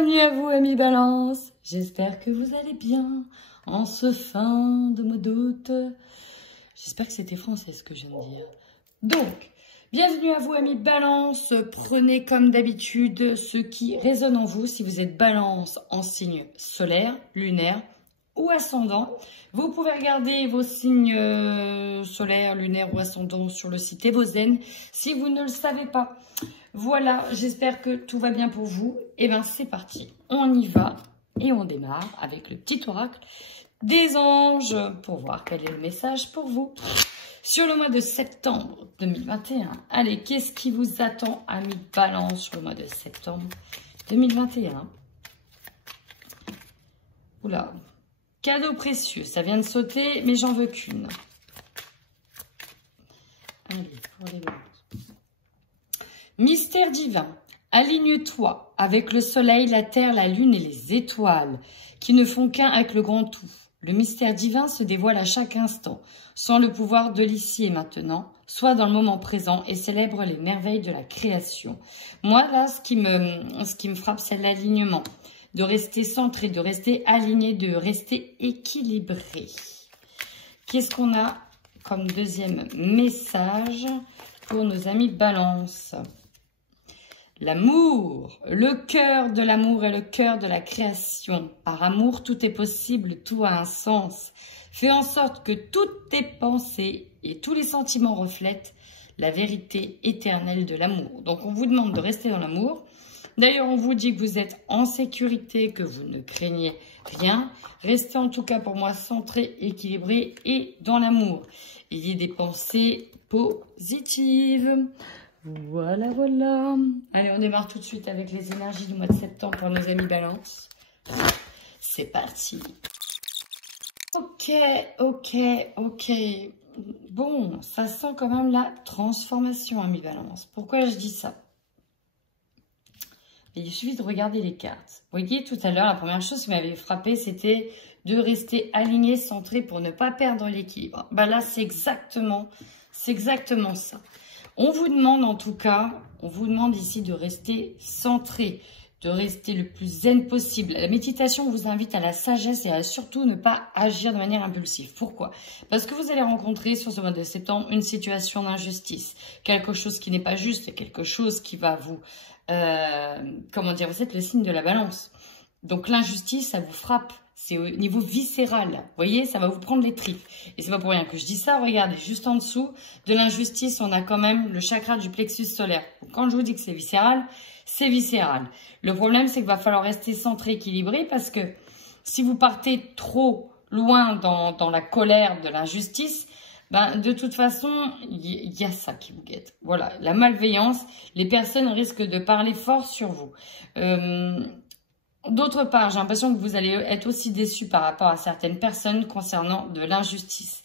Bienvenue à vous, amis Balance. J'espère que vous allez bien en ce fin de mois d'août. J'espère que c'était français ce que je viens de dire. Donc, bienvenue à vous, amis Balance. Prenez comme d'habitude ce qui résonne en vous. Si vous êtes Balance en signe solaire, lunaire ou ascendant, vous pouvez regarder vos signes solaires, lunaires ou ascendants sur le site Evozen si vous ne le savez pas. Voilà, j'espère que tout va bien pour vous. Et bien, c'est parti. On y va et on démarre avec le petit oracle des anges pour voir quel est le message pour vous sur le mois de septembre 2021. Allez, qu'est-ce qui vous attend, amis Balance, sur le mois de septembre 2021? Oula, cadeau précieux, ça vient de sauter, mais j'en veux qu'une. Allez, pour les Balances. Mystère divin, aligne-toi avec le soleil, la terre, la lune et les étoiles qui ne font qu'un avec le grand tout. Le mystère divin se dévoile à chaque instant, sans le pouvoir de l'ici et maintenant, soit dans le moment présent et célèbre les merveilles de la création. Moi, là, ce qui me frappe, c'est l'alignement, de rester centré, de rester aligné, de rester équilibré. Qu'est-ce qu'on a comme deuxième message pour nos amis Balance? L'amour, le cœur de l'amour est le cœur de la création. Par amour, tout est possible, tout a un sens. Fais en sorte que toutes tes pensées et tous les sentiments reflètent la vérité éternelle de l'amour. Donc, on vous demande de rester dans l'amour. D'ailleurs, on vous dit que vous êtes en sécurité, que vous ne craignez rien. Restez en tout cas pour moi centré, équilibré et dans l'amour. Ayez des pensées positives. Voilà, voilà. Allez, on démarre tout de suite avec les énergies du mois de septembre pour nos amis Balance. C'est parti. Ok. Bon, ça sent quand même la transformation, amis Balance. Pourquoi je dis ça? Il suffit de regarder les cartes. Vous voyez, tout à l'heure, la première chose qui m'avait frappé, c'était de rester aligné, centré pour ne pas perdre l'équilibre. Bah là, c'est exactement ça. On vous demande en tout cas, on vous demande ici de rester centré, de rester le plus zen possible. La méditation vous invite à la sagesse et à surtout ne pas agir de manière impulsive. Pourquoi? Parce que vous allez rencontrer sur ce mois de septembre une situation d'injustice, quelque chose qui n'est pas juste, quelque chose qui va vous... comment dire, vous êtes le signe de la Balance. Donc l'injustice, ça vous frappe. C'est au niveau viscéral. Vous voyez, ça va vous prendre les tripes. Et c'est pas pour rien que je dis ça. Regardez, juste en dessous de l'injustice, on a quand même le chakra du plexus solaire. Donc, quand je vous dis que c'est viscéral, c'est viscéral. Le problème, c'est qu'il va falloir rester centré, équilibré, parce que si vous partez trop loin dans la colère de l'injustice, ben, de toute façon, il y a ça qui vous guette. Voilà, la malveillance, les personnes risquent de parler fort sur vous. D'autre part, j'ai l'impression que vous allez être aussi déçus par rapport à certaines personnes concernant de l'injustice.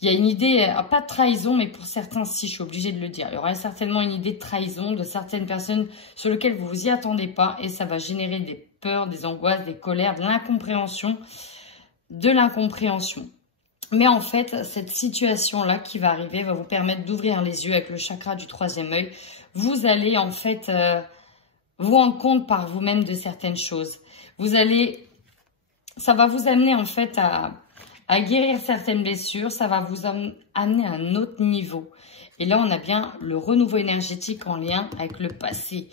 Il y a une idée, pas de trahison, mais pour certains, si, je suis obligée de le dire. Il y aura certainement une idée de trahison de certaines personnes sur lesquelles vous vous y attendez pas et ça va générer des peurs, des angoisses, des colères, de l'incompréhension. Mais en fait, cette situation-là qui va arriver va vous permettre d'ouvrir les yeux avec le chakra du troisième œil. Vous allez en fait... vous rendre compte par vous-même de certaines choses. Ça va vous amener en fait à guérir certaines blessures. Ça va vous amener à un autre niveau. Et là, on a bien le renouveau énergétique en lien avec le passé.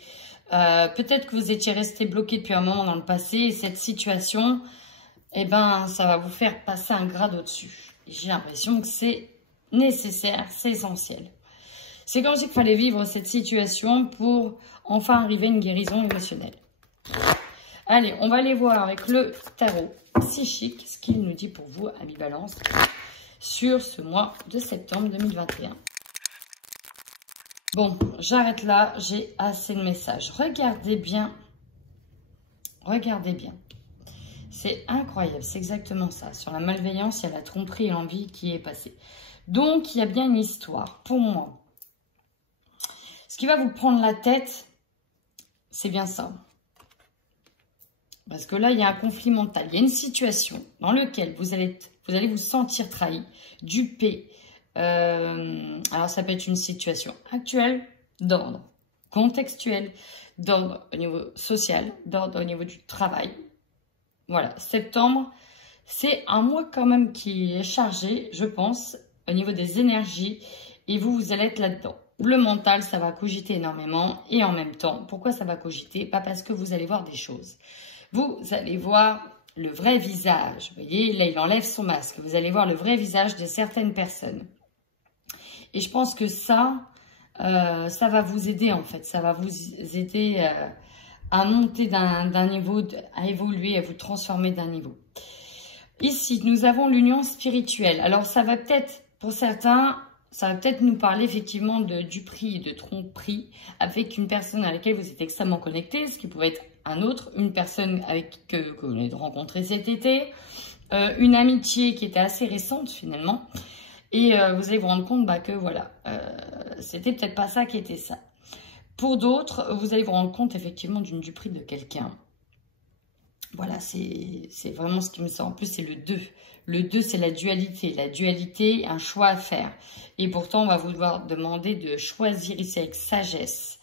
Peut-être que vous étiez resté bloqué depuis un moment dans le passé. Et cette situation, eh ben, ça va vous faire passer un grade au-dessus. J'ai l'impression que c'est nécessaire, c'est essentiel. C'est comme s'il fallait vivre cette situation pour enfin arriver à une guérison émotionnelle. Allez, on va aller voir avec le tarot psychique ce qu'il nous dit pour vous, amis Balance, sur ce mois de septembre 2021. Bon, j'arrête là, j'ai assez de messages. Regardez bien. Regardez bien. C'est incroyable, c'est exactement ça. Sur la malveillance, il y a la tromperie et l'envie qui est passée. Donc, il y a bien une histoire, pour moi. Ce qui va vous prendre la tête, c'est bien ça. Parce que là, il y a un conflit mental. Il y a une situation dans laquelle vous allez vous sentir trahi, dupé. Alors, ça peut être une situation actuelle, d'ordre contextuel, d'ordre au niveau social, d'ordre au niveau du travail. Voilà, septembre, c'est un mois quand même qui est chargé, je pense, au niveau des énergies. Et vous allez être là-dedans. Le mental, ça va cogiter énormément. Et en même temps, pourquoi ça va cogiter? Pas parce que vous allez voir des choses. Vous allez voir le vrai visage. Vous voyez, là, il enlève son masque. Vous allez voir le vrai visage de certaines personnes. Et je pense que ça va vous aider en fait. Ça va vous aider à monter d'un niveau, à évoluer, à vous transformer d'un niveau. Ici, nous avons l'union spirituelle. Alors, ça va peut-être, pour certains, ça va peut-être nous parler effectivement du prix, de tromperie, avec une personne à laquelle vous êtes extrêmement connecté, ce qui pouvait être un autre, une personne que vous venez de rencontrer cet été, une amitié qui était assez récente finalement. Et vous allez vous rendre compte que voilà, c'était peut-être pas ça qui était ça. Pour d'autres, vous allez vous rendre compte effectivement d'une duperie de quelqu'un. Voilà, c'est vraiment ce qui me sort. En plus, c'est le 2. Le 2, c'est la dualité. La dualité, un choix à faire. Et pourtant, on va vous devoir demander de choisir ici avec sagesse.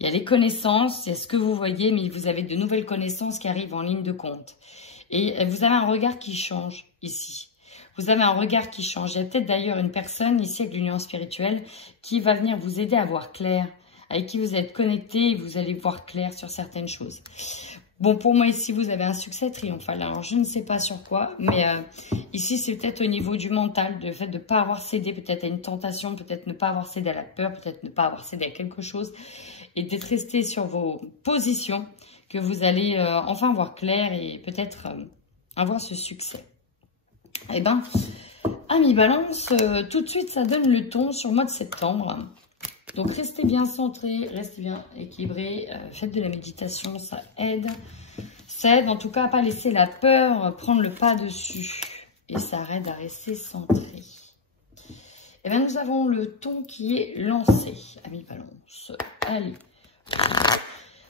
Il y a les connaissances, c'est ce que vous voyez, mais vous avez de nouvelles connaissances qui arrivent en ligne de compte. Et vous avez un regard qui change ici. Vous avez un regard qui change. Il y a peut-être d'ailleurs une personne ici avec l'union spirituelle qui va venir vous aider à voir clair, avec qui vous êtes connecté et vous allez voir clair sur certaines choses. Bon, pour moi, ici, vous avez un succès triomphal. Alors, je ne sais pas sur quoi, mais ici, c'est peut-être au niveau du mental, le fait de ne pas avoir cédé peut-être à une tentation, peut-être ne pas avoir cédé à la peur, peut-être ne pas avoir cédé à quelque chose, et d'être resté sur vos positions, que vous allez enfin voir clair et peut-être avoir ce succès. Eh bien, amis Balance, tout de suite, ça donne le ton sur le mois de septembre. Donc, restez bien centrés, restez bien équilibrés, faites de la méditation, ça aide. Ça aide en tout cas à ne pas laisser la peur prendre le pas dessus. Et ça aide à rester centré. Et bien, nous avons le ton qui est lancé, amis Balance. Allez.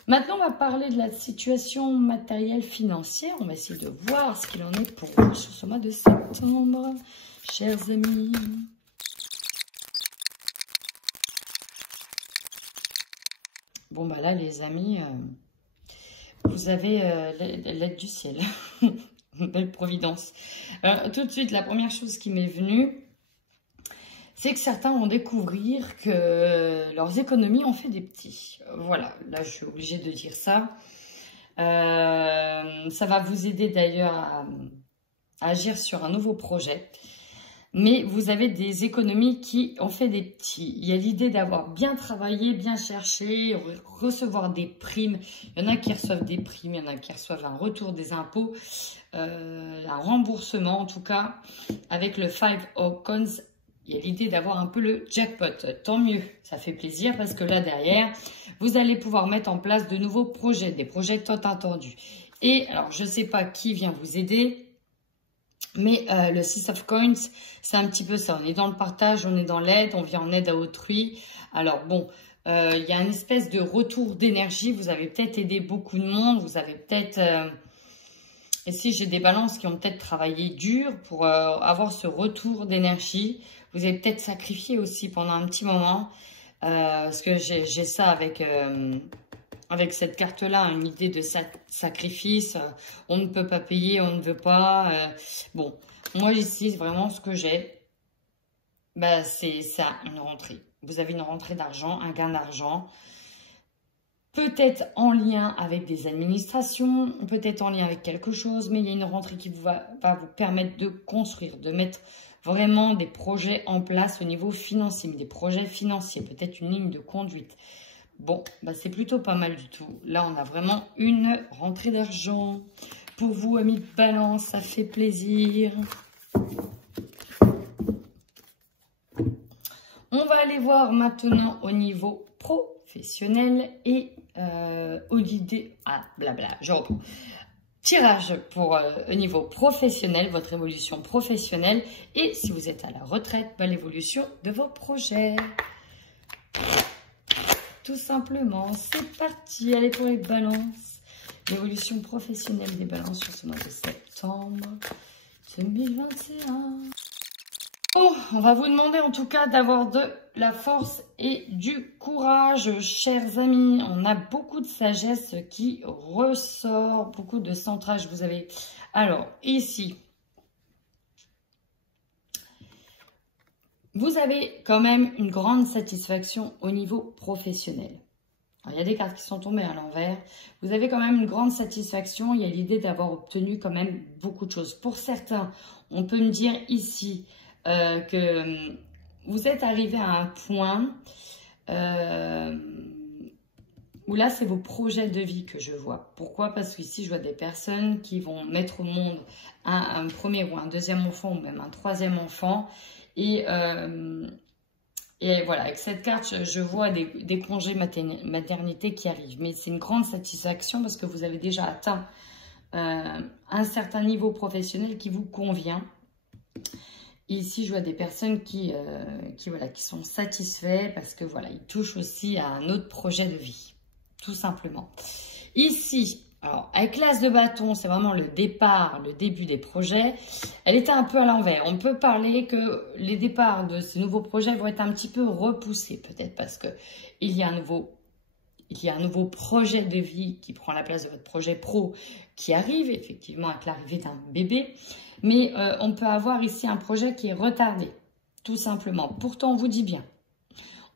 Maintenant, on va parler de la situation matérielle financière. On va essayer de voir ce qu'il en est pour vous sur ce mois de septembre, chers amis. Bon, bah là, les amis, vous avez l'aide du ciel. Belle providence. Alors, tout de suite, la première chose qui m'est venue, c'est que certains vont découvrir que leurs économies ont fait des petits. Voilà, là, je suis obligée de dire ça. Ça va vous aider d'ailleurs à agir sur un nouveau projet. Mais vous avez des économies qui ont fait des petits. Il y a l'idée d'avoir bien travaillé, bien cherché, recevoir des primes. Il y en a qui reçoivent des primes, il y en a qui reçoivent un retour des impôts, un remboursement en tout cas. Avec le 5 of Coins, il y a l'idée d'avoir un peu le jackpot. Tant mieux, ça fait plaisir parce que là derrière, vous allez pouvoir mettre en place de nouveaux projets, des projets tant attendus. Et alors, je ne sais pas qui vient vous aider. Mais le 6 of Coins, c'est un petit peu ça. On est dans le partage, on est dans l'aide, on vient en aide à autrui. Alors bon, il y a une espèce de retour d'énergie. Vous avez peut-être aidé beaucoup de monde. Vous avez peut-être... ici, j'ai des balances qui ont peut-être travaillé dur pour avoir ce retour d'énergie. Vous avez peut-être sacrifié aussi pendant un petit moment. Parce que j'ai ça avec cette carte-là, une idée de sacrifice, on ne peut pas payer, on ne veut pas. Bon, moi ici, vraiment ce que j'ai, c'est ça, une rentrée. Vous avez une rentrée d'argent, un gain d'argent, peut-être en lien avec des administrations, peut-être en lien avec quelque chose, mais il y a une rentrée qui va vous permettre de construire, de mettre vraiment des projets en place au niveau financier, des projets financiers, peut-être une ligne de conduite. Bon, c'est plutôt pas mal du tout. Là, on a vraiment une rentrée d'argent. Pour vous, amis de Balance, ça fait plaisir. On va aller voir maintenant au niveau professionnel et au l'idée... Ah, blabla, je reprends. Tirage pour au niveau professionnel, votre évolution professionnelle. Et si vous êtes à la retraite, l'évolution de vos projets. Tout simplement, c'est parti. Allez pour les balances. L'évolution professionnelle des balances sur ce mois de septembre 2021. Bon, on va vous demander en tout cas d'avoir de la force et du courage, chers amis. On a beaucoup de sagesse qui ressort, beaucoup de centrage. Vous avez, alors ici, vous avez quand même une grande satisfaction au niveau professionnel. Alors, il y a des cartes qui sont tombées à l'envers. Vous avez quand même une grande satisfaction. Il y a l'idée d'avoir obtenu quand même beaucoup de choses. Pour certains, on peut me dire ici que vous êtes arrivé à un point où là, c'est vos projets de vie que je vois. Pourquoi? Parce qu'ici, je vois des personnes qui vont mettre au monde un premier ou un deuxième enfant ou même un troisième enfant. Et voilà, avec cette carte, je vois des congés maternité qui arrivent. Mais c'est une grande satisfaction parce que vous avez déjà atteint un certain niveau professionnel qui vous convient. Et ici, je vois des personnes qui sont satisfaits parce que voilà, ils touchent aussi à un autre projet de vie, tout simplement. Ici, alors avec l'as de bâton, c'est vraiment le départ, le début des projets. Elle était un peu à l'envers. On peut parler que les départs de ces nouveaux projets vont être un petit peu repoussés, peut-être parce que il y a un nouveau projet de vie qui prend la place de votre projet pro qui arrive, effectivement, avec l'arrivée d'un bébé. Mais on peut avoir ici un projet qui est retardé, tout simplement. Pourtant, on vous dit bien.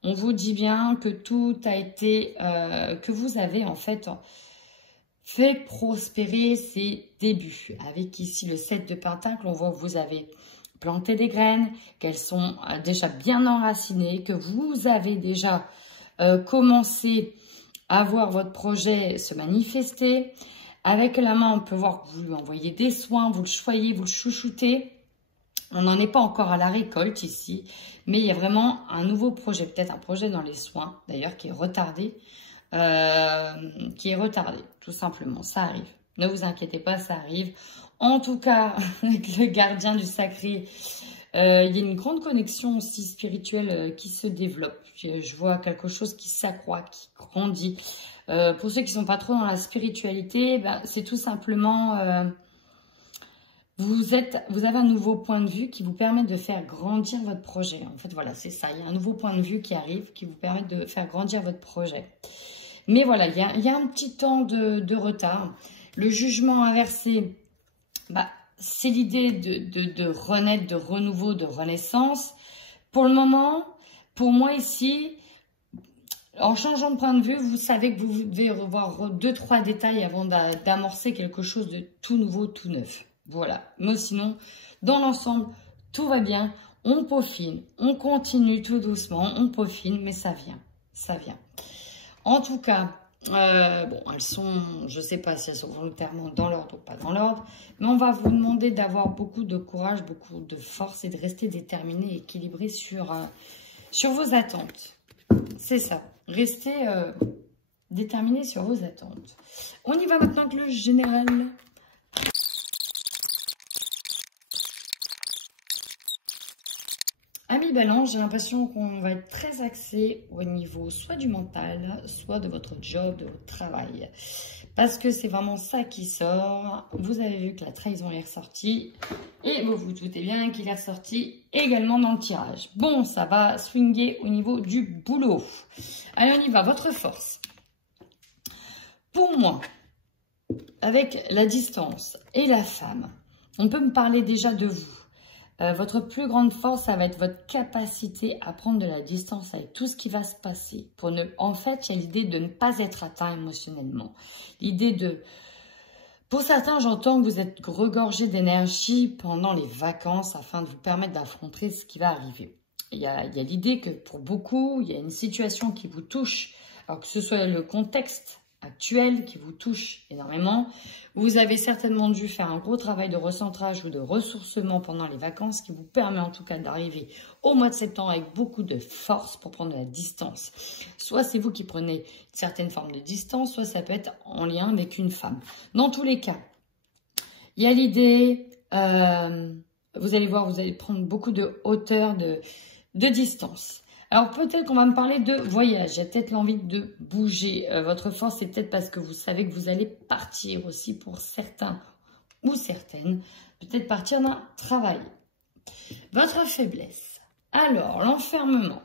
On vous dit bien que tout a été, que vous avez en fait fait prospérer ces débuts. Avec ici le 7 de Pentacle, on voit que vous avez planté des graines, qu'elles sont déjà bien enracinées, que vous avez déjà commencé à voir votre projet se manifester. Avec la main, on peut voir que vous lui envoyez des soins, vous le choyez, vous le chouchoutez. On n'en est pas encore à la récolte ici, mais il y a vraiment un nouveau projet, peut-être un projet dans les soins, d'ailleurs, qui est retardé, tout simplement. Ça arrive. Ne vous inquiétez pas, ça arrive. En tout cas, avec le gardien du sacré, il y a une grande connexion aussi spirituelle qui se développe. Je vois quelque chose qui s'accroît, qui grandit. Pour ceux qui ne sont pas trop dans la spiritualité, ben, c'est tout simplement... vous avez un nouveau point de vue qui vous permet de faire grandir votre projet. En fait, voilà, c'est ça. Il y a un nouveau point de vue qui arrive, qui vous permet de faire grandir votre projet. Mais voilà, il y a un petit temps de retard. Le jugement inversé, bah, c'est l'idée de renaître, de renouveau, de renaissance. Pour le moment, pour moi ici, en changeant de point de vue, vous savez que vous devez revoir 2-3 détails avant d'amorcer quelque chose de tout nouveau, tout neuf. Voilà. Mais sinon, dans l'ensemble, tout va bien. On peaufine, on continue tout doucement, on peaufine, mais ça vient. Ça vient. En tout cas, bon, elles sont, je ne sais pas si elles sont volontairement dans l'ordre ou pas dans l'ordre, mais on va vous demander d'avoir beaucoup de courage, beaucoup de force et de rester déterminé et équilibré sur vos attentes. C'est ça. Restez déterminé sur vos attentes. On y va maintenant avec le général. Amis Balance, j'ai l'impression qu'on va être très axé au niveau soit du mental, soit de votre job, de votre travail. Parce que c'est vraiment ça qui sort. Vous avez vu que la trahison est ressortie. Et vous vous doutez bien qu'il est ressorti également dans le tirage. Bon, ça va swinguer au niveau du boulot. Allez, on y va. Votre force. Pour moi, avec la distance et la femme, on peut me parler déjà de vous. Votre plus grande force, ça va être votre capacité à prendre de la distance avec tout ce qui va se passer. En fait, il y a l'idée de ne pas être atteint émotionnellement. L'idée de... Pour certains, j'entends que vous êtes regorgé d'énergie pendant les vacances afin de vous permettre d'affronter ce qui va arriver. Il y a l'idée que pour beaucoup, il y a une situation qui vous touche, alors que ce soit le contexte actuel qui vous touche énormément. Vous avez certainement dû faire un gros travail de recentrage ou de ressourcement pendant les vacances qui vous permet en tout cas d'arriver au mois de septembre avec beaucoup de force pour prendre de la distance. Soit c'est vous qui prenez une certaine forme de distance, soit ça peut être en lien avec une femme. Dans tous les cas, il y a l'idée, vous allez voir, vous allez prendre beaucoup de hauteur, de distance. Alors peut-être qu'on va me parler de voyage, il y a peut-être l'envie de bouger. Votre force, c'est peut-être parce que vous savez que vous allez partir aussi pour certains ou certaines. Peut-être partir d'un travail. Votre faiblesse. Alors, l'enfermement.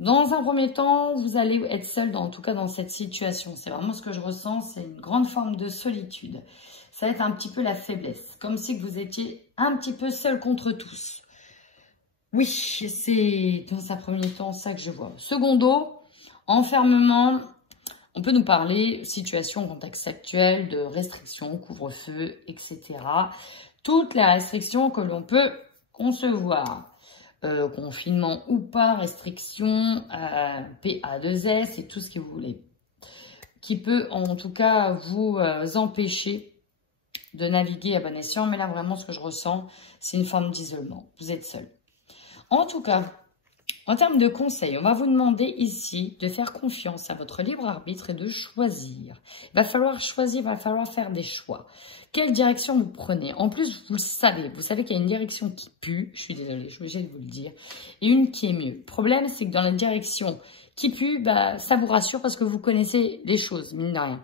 Dans un premier temps, vous allez être seul, en tout cas dans cette situation. C'est vraiment ce que je ressens, c'est une grande forme de solitude. Ça va être un petit peu la faiblesse, comme si vous étiez un petit peu seul contre tous. Oui, c'est dans un premier temps ça que je vois. Secondo, enfermement, on peut nous parler situation, contexte actuel, de restrictions, couvre-feu, etc. Toutes les restrictions que l'on peut concevoir. Confinement ou pas, restrictions, PA2S et tout ce que vous voulez. Qui peut en tout cas vous empêcher de naviguer à bon escient. Mais là vraiment ce que je ressens, c'est une forme d'isolement. Vous êtes seul. En tout cas, en termes de conseils, on va vous demander ici de faire confiance à votre libre arbitre et de choisir. Il va falloir choisir, il va falloir faire des choix. Quelle direction vous prenez? En plus, vous savez qu'il y a une direction qui pue, je suis désolée, je suis obligée de vous le dire, et une qui est mieux. Le problème, c'est que dans la direction qui pue, ça vous rassure parce que vous connaissez les choses, mine de rien.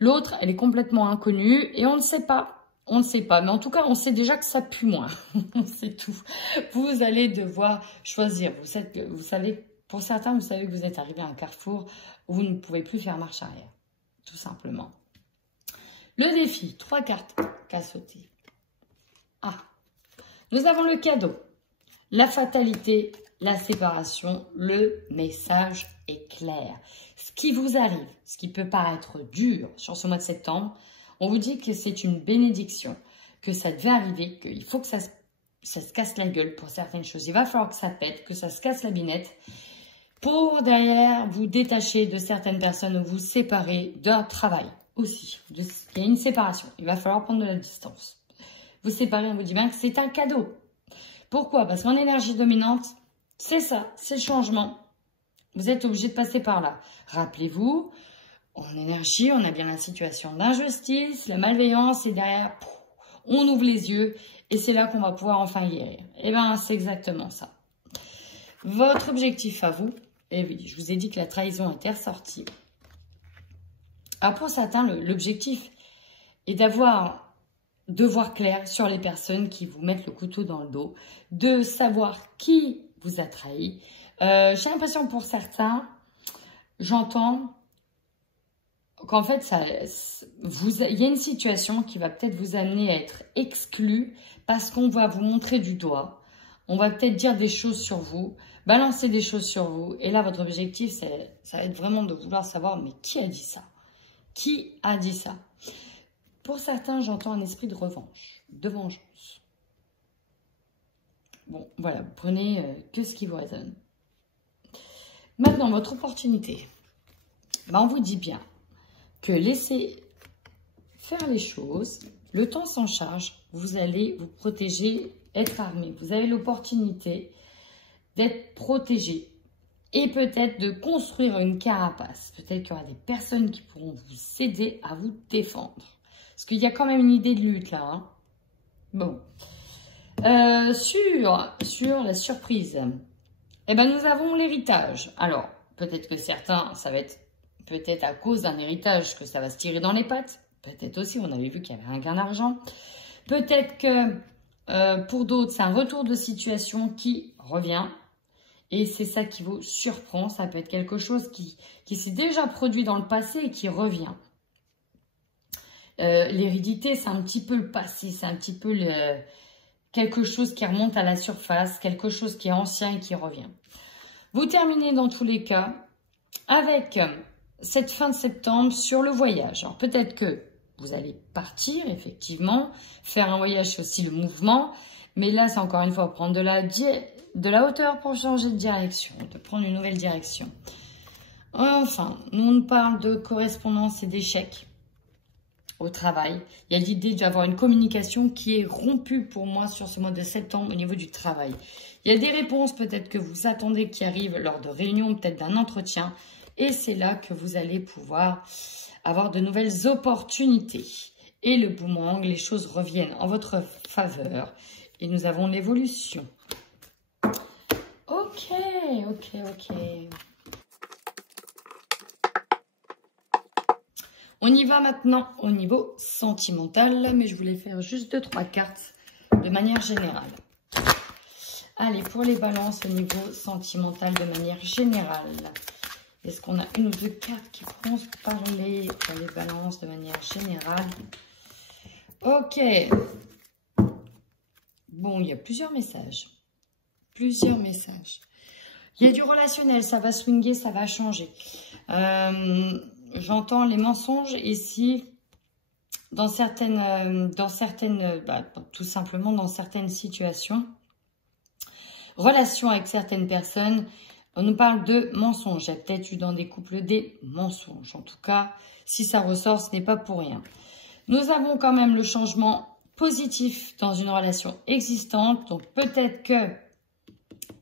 L'autre, elle est complètement inconnue et on ne sait pas. On ne sait pas, mais en tout cas, on sait déjà que ça pue moins. C'est tout. Vous allez devoir choisir. Vous savez, pour certains, vous savez que vous êtes arrivé à un carrefour où vous ne pouvez plus faire marche arrière. Tout simplement. Le défi, 3 cartes qu'à sauter. Ah, nous avons le cadeau, la fatalité, la séparation, le message est clair. Ce qui vous arrive, ce qui peut paraître dur sur ce mois de septembre, on vous dit que c'est une bénédiction, que ça devait arriver, qu'il faut que ça se casse la gueule pour certaines choses. Il va falloir que ça pète, que ça se casse la binette, pour derrière vous détacher de certaines personnes ou vous séparer d'un travail aussi. Il y a une séparation, il va falloir prendre de la distance. Vous séparez, on vous dit bien que c'est un cadeau. Pourquoi? Parce qu'en énergie dominante, c'est ça, c'est le changement. Vous êtes obligé de passer par là. Rappelez-vous, en énergie, on a bien la situation d'injustice, la malveillance, et derrière, on ouvre les yeux, et c'est là qu'on va pouvoir enfin guérir. Eh bien, c'est exactement ça. Votre objectif à vous, et oui, je vous ai dit que la trahison était ressortie. Alors pour certains, l'objectif est de voir clair sur les personnes qui vous mettent le couteau dans le dos, de savoir qui vous a trahi. J'ai l'impression pour certains, j'entends qu'en fait, il y a une situation qui va peut-être vous amener à être exclu parce qu'on va vous montrer du doigt. On va peut-être dire des choses sur vous, balancer des choses sur vous. Et là, votre objectif, ça va être vraiment de vouloir savoir, mais qui a dit ça? Qui a dit ça? Pour certains, j'entends un esprit de revanche, de vengeance. Bon, voilà, vous prenez que ce qui vous résonne. Maintenant, votre opportunité. On vous dit bien que laissez faire les choses, le temps s'en charge, vous allez vous protéger, être armé. Vous avez l'opportunité d'être protégé et peut-être de construire une carapace. Peut-être qu'il y aura des personnes qui pourront vous aider à vous défendre. Parce qu'il y a quand même une idée de lutte là. Hein. Bon. Sur la surprise, eh ben, nous avons l'héritage. Alors, peut-être que certains, ça va être peut-être à cause d'un héritage que ça va se tirer dans les pattes. Peut-être aussi, on avait vu qu'il y avait un gain d'argent. Peut-être que pour d'autres, c'est un retour de situation qui revient. Et c'est ça qui vous surprend. Ça peut être quelque chose qui s'est déjà produit dans le passé et qui revient. L'hérédité, c'est un petit peu le passé. C'est un petit peu quelque chose qui remonte à la surface. Quelque chose qui est ancien et qui revient. Vous terminez dans tous les cas avec cette fin de septembre sur le voyage. Alors peut-être que vous allez partir, effectivement. Faire un voyage, c'est aussi le mouvement. Mais là, c'est encore une fois prendre de la hauteur pour changer de direction, de prendre une nouvelle direction. Enfin, nous, on parle de correspondance et d'échec au travail. Il y a l'idée d'avoir une communication qui est rompue pour moi sur ce mois de septembre au niveau du travail. Il y a des réponses peut-être que vous attendez qui arrivent lors de réunions, peut-être d'un entretien. Et c'est là que vous allez pouvoir avoir de nouvelles opportunités. Et le boomerang, les choses reviennent en votre faveur. Et nous avons l'évolution. Ok. On y va maintenant au niveau sentimental. Mais je voulais faire juste 2-3 cartes de manière générale. Allez, pour les balances au niveau sentimental de manière générale. Est-ce qu'on a une ou deux cartes qui pourront se parler pour les balances de manière générale? Ok. Bon, il y a plusieurs messages. Plusieurs messages. Il y a du relationnel, ça va swinguer, ça va changer. J'entends les mensonges ici, tout simplement dans certaines situations. Relation avec certaines personnes, on nous parle de mensonges. Il y a peut-être eu dans des couples des mensonges. En tout cas, si ça ressort, ce n'est pas pour rien. Nous avons quand même le changement positif dans une relation existante. Donc peut-être que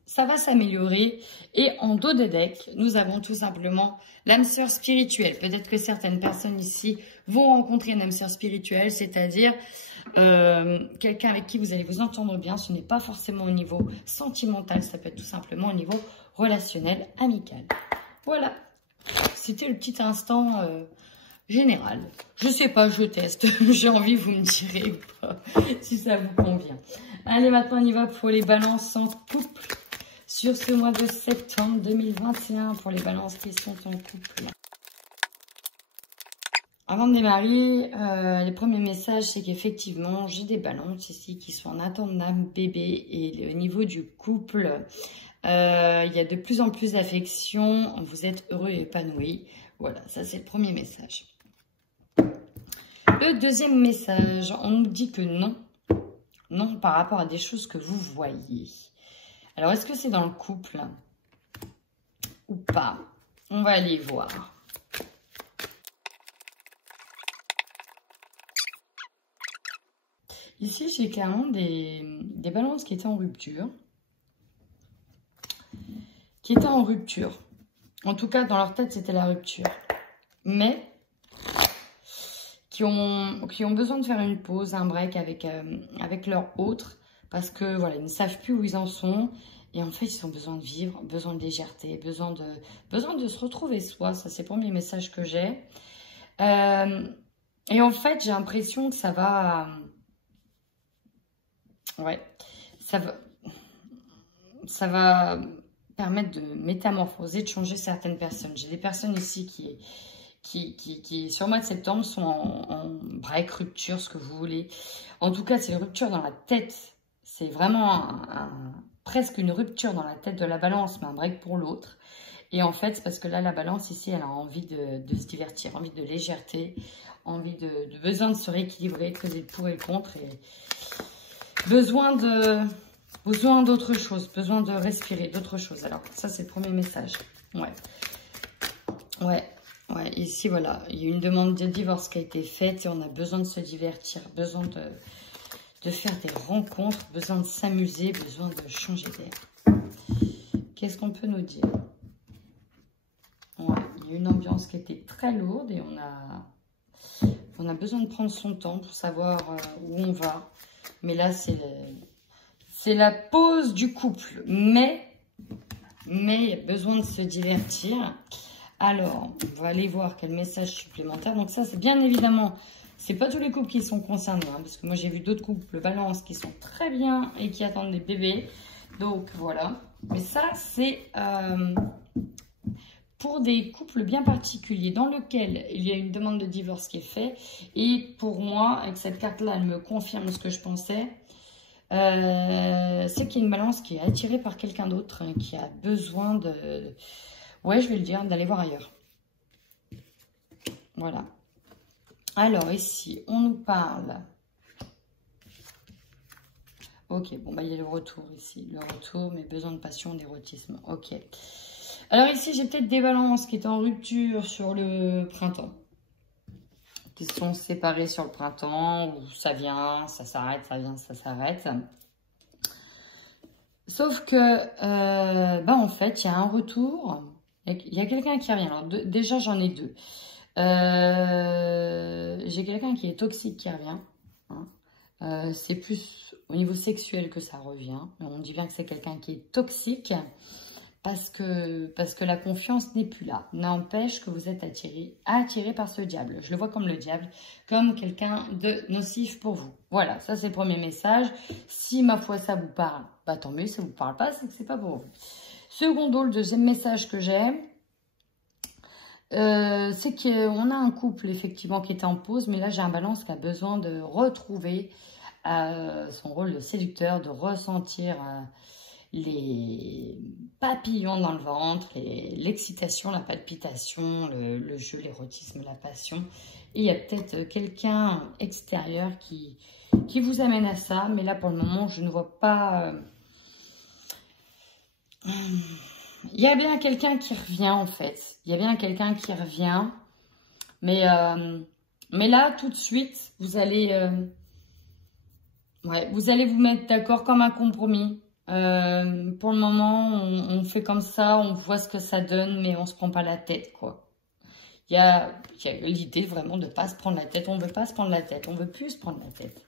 ça va s'améliorer. Et en dos de deck, nous avons tout simplement l'âme sœur spirituelle. Peut-être que certaines personnes ici vont rencontrer une âme sœur spirituelle, c'est-à-dire quelqu'un avec qui vous allez vous entendre bien. Ce n'est pas forcément au niveau sentimental, ça peut être tout simplement au niveau relationnel, amical. Voilà, c'était le petit instant général. Je sais pas, je teste. J'ai envie, vous me direz ou pas, si ça vous convient. Allez, maintenant on y va pour les balances en couple. Sur ce mois de septembre 2021, pour les balances qui sont en couple. Avant de démarrer, les premiers messages, c'est qu'effectivement, j'ai des balances ici qui sont en attente d'un bébé. Et au niveau du couple, il y a de plus en plus d'affection. Vous êtes heureux et épanoui. Voilà, ça c'est le premier message. Le deuxième message, on nous dit que non. Non par rapport à des choses que vous voyez. Alors, est-ce que c'est dans le couple ou pas? On va aller voir. Ici, j'ai clairement des balances qui étaient en rupture. En tout cas, dans leur tête, c'était la rupture. Mais qui ont besoin de faire une pause, un break avec leur autre. Parce que voilà, ils ne savent plus où ils en sont. Et en fait, ils ont besoin de vivre, besoin de légèreté, besoin de se retrouver soi. Ça, c'est le premier message que j'ai. Et en fait, j'ai l'impression que ça va... Ouais, ça va permettre de métamorphoser, de changer certaines personnes. J'ai des personnes ici qui sur le mois de septembre, sont en break, rupture, ce que vous voulez. En tout cas, c'est une rupture dans la tête. C'est vraiment presque une rupture dans la tête de la balance, mais un break pour l'autre. Et en fait, c'est parce que là, la balance, ici, elle a envie de se divertir, envie de légèreté, envie de besoin de se rééquilibrer, de peser le pour et le contre. Et besoin d'autre chose, besoin de respirer, d'autre chose. Alors, ça, c'est le premier message. Ouais, ici, voilà, il y a une demande de divorce qui a été faite et on a besoin de se divertir, besoin de faire des rencontres, besoin de s'amuser, besoin de changer d'air. Qu'est-ce qu'on peut nous dire? Ouais, il y a une ambiance qui était très lourde et on a besoin de prendre son temps pour savoir où on va. Mais là, c'est la pause du couple. Mais il y a besoin de se divertir. Alors, on va aller voir quel message supplémentaire. Donc ça, c'est bien évidemment... C'est pas tous les couples qui sont concernés, hein, parce que moi j'ai vu d'autres couples balance qui sont très bien et qui attendent des bébés. Donc voilà. Mais ça, c'est pour des couples bien particuliers dans lesquels il y a une demande de divorce qui est faite. Et pour moi, avec cette carte-là, elle me confirme ce que je pensais. C'est qu'il y a une balance qui est attirée par quelqu'un d'autre, hein, qui a besoin de... Ouais, je vais le dire, d'aller voir ailleurs. Voilà. Alors, ici, on nous parle... Ok, bon, bah, il y a le retour ici. Le retour, mais besoin de passion, d'érotisme. Ok. Alors, ici, j'ai peut-être des balances qui étaient en rupture sur le printemps. Qui sont séparées sur le printemps, où ça vient, ça s'arrête, ça vient, ça s'arrête. Sauf que, bah, en fait, il y a un retour. Il y a quelqu'un qui revient. Alors, déjà, j'en ai deux. J'ai quelqu'un qui est toxique qui revient. Hein. C'est plus au niveau sexuel que ça revient. On dit bien que c'est quelqu'un qui est toxique. parce que la confiance n'est plus là. N'empêche que vous êtes attiré par ce diable. Je le vois comme le diable, comme quelqu'un de nocif pour vous. Voilà, ça c'est le premier message. Si ma foi ça vous parle, bah tant mieux. Si ça vous parle pas, c'est que c'est pas pour vous. Secondo, le deuxième message que j'ai, c'est qu'on a un couple effectivement qui était en pause, mais là j'ai un balance qui a besoin de retrouver son rôle de séducteur, de ressentir les papillons dans le ventre, l'excitation, la palpitation, le jeu, l'érotisme, la passion. Et il y a peut-être quelqu'un extérieur qui vous amène à ça, mais là pour le moment je ne vois pas... Il y a bien quelqu'un qui revient en fait. Il y a bien quelqu'un qui revient. Mais là, tout de suite, vous allez vous mettre d'accord comme un compromis. Pour le moment, on fait comme ça, on voit ce que ça donne, mais on se prend pas la tête, quoi. Il y a l'idée vraiment de ne pas se prendre la tête. On ne veut pas se prendre la tête. On ne veut plus se prendre la tête.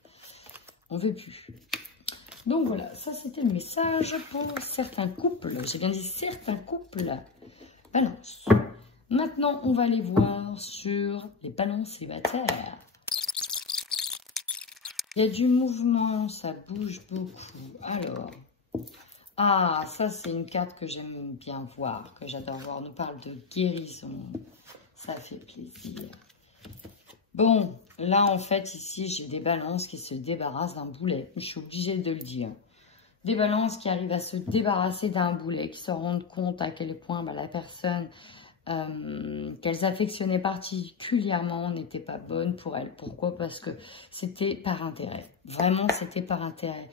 On ne veut plus. Donc voilà, ça c'était le message pour certains couples. J'ai bien dit certains couples. Balance. Maintenant, on va aller voir sur les balances célibataires. Il y a du mouvement, ça bouge beaucoup. Alors, ah, ça c'est une carte que j'aime bien voir, que j'adore voir. On nous parle de guérison. Ça fait plaisir. Bon, là, en fait, ici, j'ai des balances qui se débarrassent d'un boulet. Je suis obligée de le dire. Des balances qui arrivent à se débarrasser d'un boulet, qui se rendent compte à quel point la personne qu'elles affectionnaient particulièrement n'était pas bonne pour elles. Pourquoi? Parce que c'était par intérêt. Vraiment, c'était par intérêt.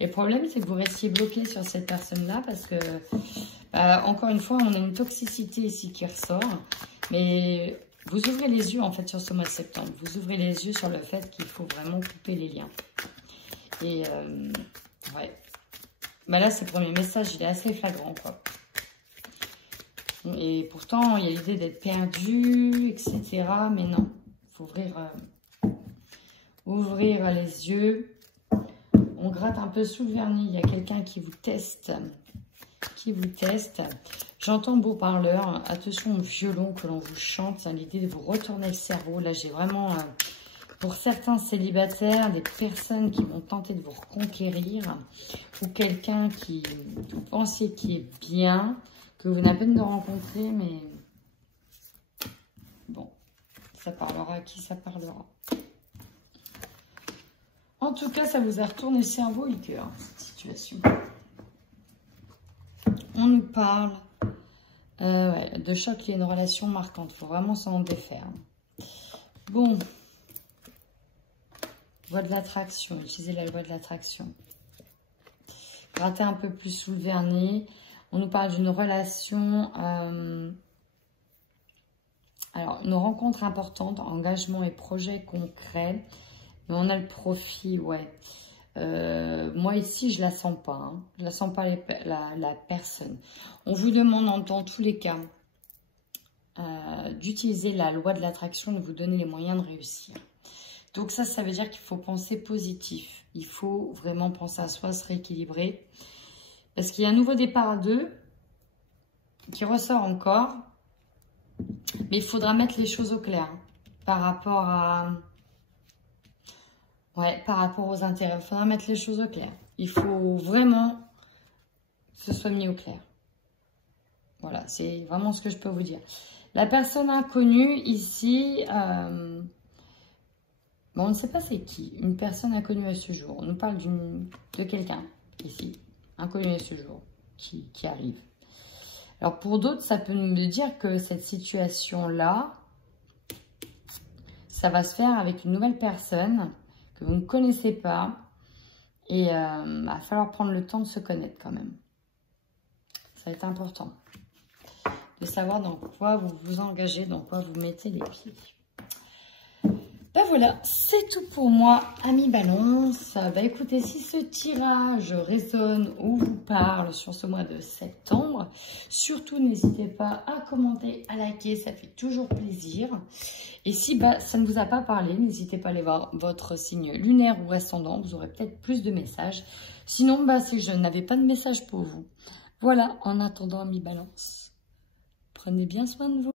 Et le problème, c'est que vous restiez bloqué sur cette personne-là parce que, encore une fois, on a une toxicité ici qui ressort. Mais... vous ouvrez les yeux en fait sur ce mois de septembre. Vous ouvrez les yeux sur le fait qu'il faut vraiment couper les liens. Et ouais. Bah là, ce premier message, il est assez flagrant, quoi. Et pourtant, il y a l'idée d'être perdu, etc. Mais non, il faut ouvrir les yeux. On gratte un peu sous le vernis. Il y a quelqu'un qui vous teste. J'entends beau parleur, attention au violon que l'on vous chante, l'idée de vous retourner le cerveau. Là, j'ai vraiment, pour certains célibataires, des personnes qui vont tenter de vous reconquérir, ou quelqu'un qui vous pensez qui est bien, que vous n'avez peine de rencontrer, mais bon, ça parlera à qui ça parlera. En tout cas, ça vous a retourné le cerveau et le cœur, cette situation. On nous parle de choc qui est une relation marquante. Il faut vraiment s'en défaire. Bon. Loi de l'attraction. Utilisez la loi de l'attraction. Grattez un peu plus sous le vernis. On nous parle d'une relation... alors, une rencontre importante, engagement et projet concret. Mais on a le profit, ouais. Moi ici je la sens pas, hein. Je la sens pas la personne. On vous demande dans tous les cas d'utiliser la loi de l'attraction, de vous donner les moyens de réussir. Donc ça veut dire qu'il faut penser positif. Il faut vraiment penser à soi, se rééquilibrer. Parce qu'il y a un nouveau départ à deux qui ressort encore. Mais il faudra mettre les choses au clair hein, par rapport à... ouais, par rapport aux intérêts, il faudra mettre les choses au clair. Il faut vraiment que ce soit mis au clair. Voilà, c'est vraiment ce que je peux vous dire. La personne inconnue ici, bon, on ne sait pas c'est qui. Une personne inconnue à ce jour. On nous parle de quelqu'un ici, inconnu à ce jour, qui arrive. Alors pour d'autres, ça peut nous dire que cette situation-là, ça va se faire avec une nouvelle personne que vous ne connaissez pas et il va falloir prendre le temps de se connaître quand même. Ça va être important de savoir dans quoi vous vous engagez, dans quoi vous mettez les pieds. Ben voilà, c'est tout pour moi, amis Balance. Ben écoutez, si ce tirage résonne ou vous parle sur ce mois de septembre, surtout n'hésitez pas à commenter, à liker, ça fait toujours plaisir. Et si ça ne vous a pas parlé, n'hésitez pas à aller voir votre signe lunaire ou ascendant, vous aurez peut-être plus de messages. Sinon, si je n'avais pas de message pour vous, Voilà, en attendant, mi balance. Prenez bien soin de vous.